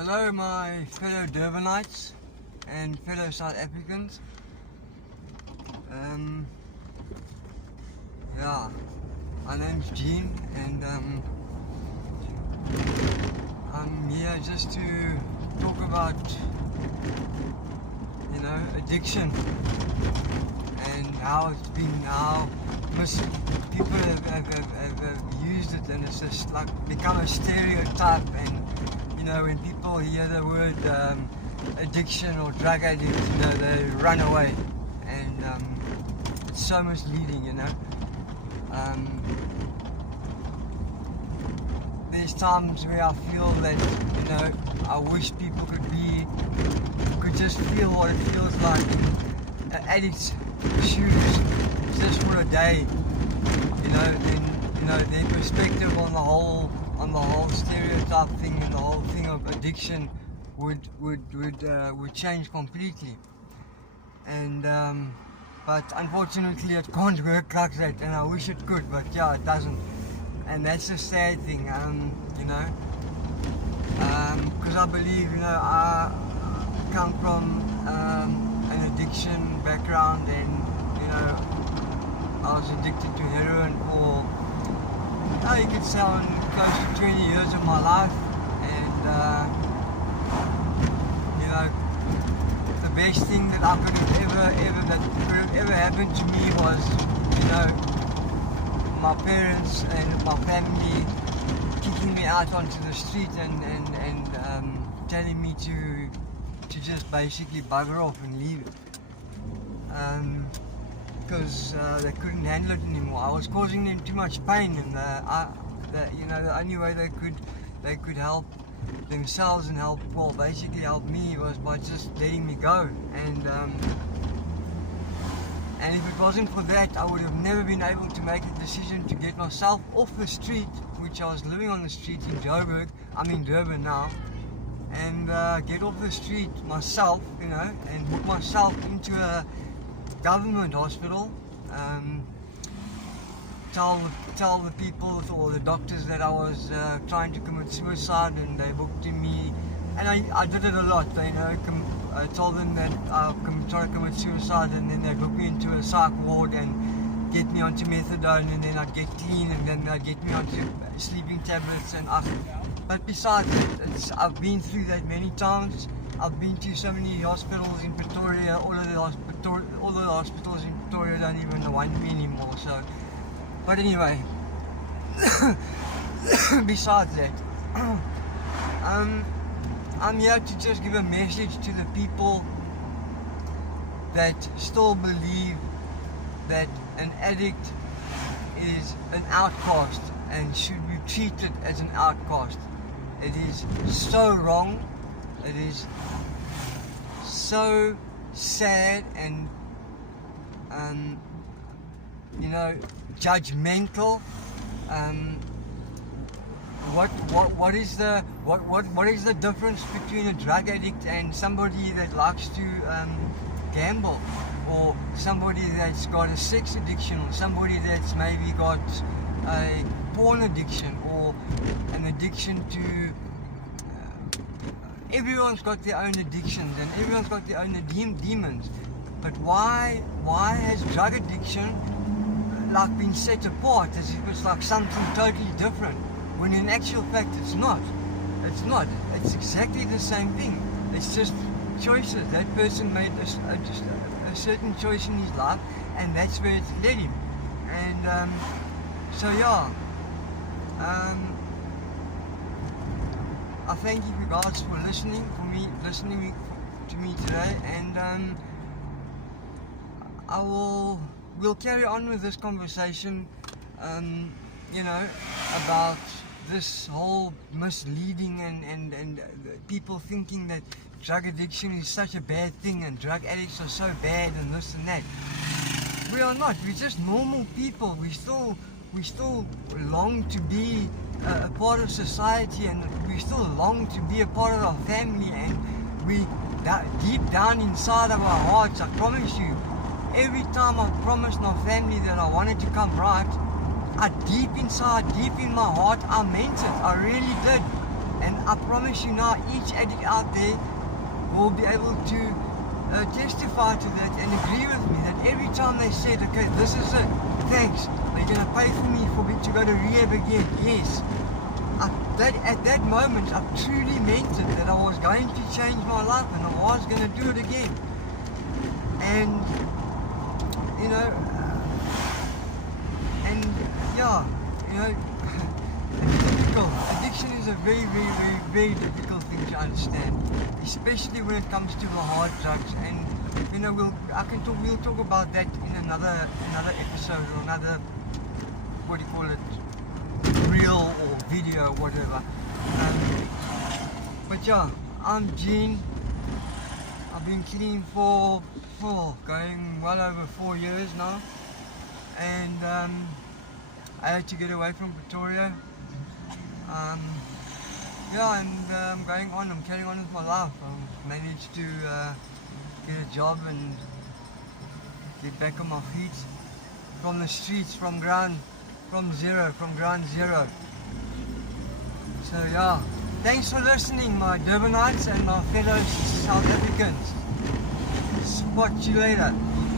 Hello my fellow Durbanites and fellow South Africans. Yeah, my name's Gene and I'm here just to talk about, addiction and how it's been, how people have used it, and it's just like become a stereotype. And when people hear the word addiction or drug addict, they run away, and it's so misleading. There's times where I feel that I wish people could just feel what it feels like in an addict's shoes just for a day. Then their perspective on the whole stereotype thing and the whole thing of addiction would change completely. And but unfortunately it can't work like that, and I wish it could, but yeah, it doesn't. And that's the sad thing, because I believe, I come from an addiction background, and I was addicted to heroin for, you could say, close to 20 years of my life. And the best thing that I could have ever happened to me was, my parents and my family kicking me out onto the street and telling me to just basically bugger off and leave it, because they couldn't handle it anymore. I was causing them too much pain, and the only way they could help themselves and basically help me was by just letting me go. And if it wasn't for that, I would have never been able to make the decision to get myself off the street, which I was living on the street in Joburg. I'm in Durban now, and get off the street myself, and put myself into a government hospital. Tell the people or the doctors that I was trying to commit suicide, and they booked me. And I did it a lot, I told them that I'm trying to commit suicide, and then they booked me into a psych ward and get me onto methadone, and then I'd get clean, and then they'd get me onto sleeping tablets. But besides that, I've been through that many times. I've been to so many hospitals in Pretoria. All the hospitals in Pretoria don't even want me anymore. So, but anyway, besides that, I'm here to just give a message to the people that still believe that an addict is an outcast and should be treated as an outcast. It is so wrong. It is so sad and judgmental. What is the difference between a drug addict and somebody that likes to gamble, or somebody that's got a sex addiction, or somebody that's maybe got a porn addiction, or an addiction to everyone's got their own addictions, and everyone's got their own demons. But why has drug addiction been set apart as if it's like something totally different, when in actual fact it's not. It's exactly the same thing. It's just choices. That person made a certain choice in his life, and that's where it's led him. And so yeah, I thank you guys for listening to me today, and we'll carry on with this conversation, about this whole misleading and people thinking that drug addiction is such a bad thing and drug addicts are so bad and this and that. We are not. We're just normal people. We still long to be a part of society, and we still long to be a part of our family, and we deep down inside of our hearts, I promise you, every time I promised my family that I wanted to come right, deep inside, deep in my heart, I meant it. I really did. And I promise you now, each addict out there will be able to testify to that and agree with me that every time they said, okay, this is it, thanks, they're going to pay for me for me to go to rehab again. Yes, at that moment, I truly meant it, that I was going to change my life and I was going to do it again. And, you know, and yeah, you know, it's difficult. Addiction is a very, very, very, very difficult thing to understand, especially when it comes to the hard drugs. And you know, we'll talk about that in another episode or another, what do you call it, reel or video, whatever. But yeah, I'm Gene. I've been clean for going well over 4 years now, and I had to get away from Pretoria. Yeah, and I'm carrying on with my life. I've managed to get a job and get back on my feet from the streets, from ground zero. So yeah, thanks for listening, my Durbanites and my fellow South Africans. Spot you later.